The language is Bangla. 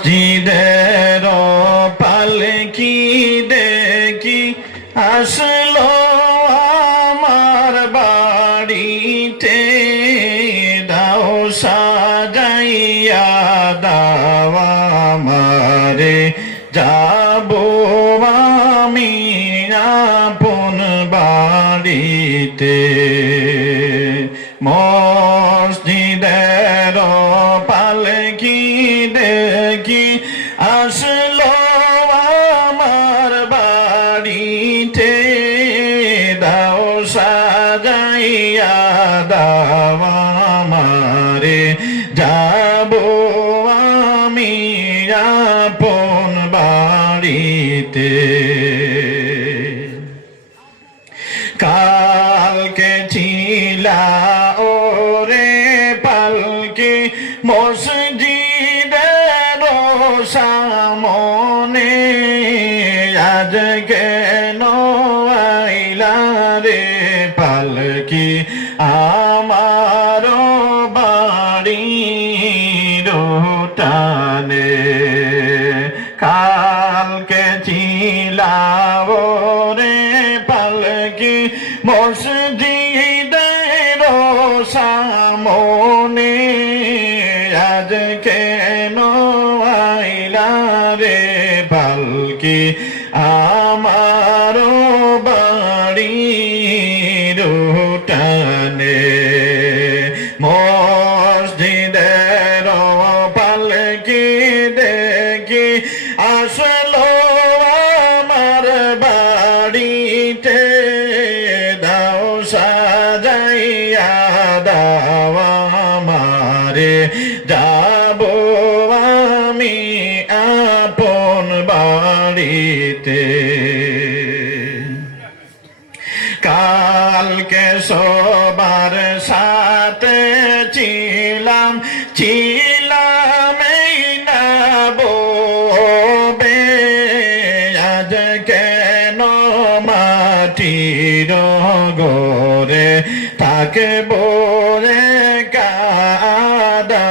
মসজিদের পালকি দেখি আসলো আমার বাড়িতে, দাও সাজাইয়া দাও আমারে, যাবো আমি আপন বাড়িতে। মসজিদের পালকি দেখি আসলো আমার বাড়িতে, দাও সাজাইয়া দাও আমারে, যাবো আমি আপন বাড়িতে। কালকে ছিলা ওরে পালকি মসজিদের সামনে, আজ কেন আইলা রে পালকি আমার বাড়ির টানে। কালকে ছিলা ওরে পালকি মসজিদের সামনে, আজ কেন আইলা রে পালকি আমার বাড়ির টানে। মসজিদের পালকি দেখি আসলো আমার বাড়িতে, দাও সাজাইয়া দাও আমারে, যাবো আমি আপন বাড়িতে। কালকে সবার সাথে ছিলাম এই না বে, আজ কেন মাটির ঘরে থাকবো রে কাদা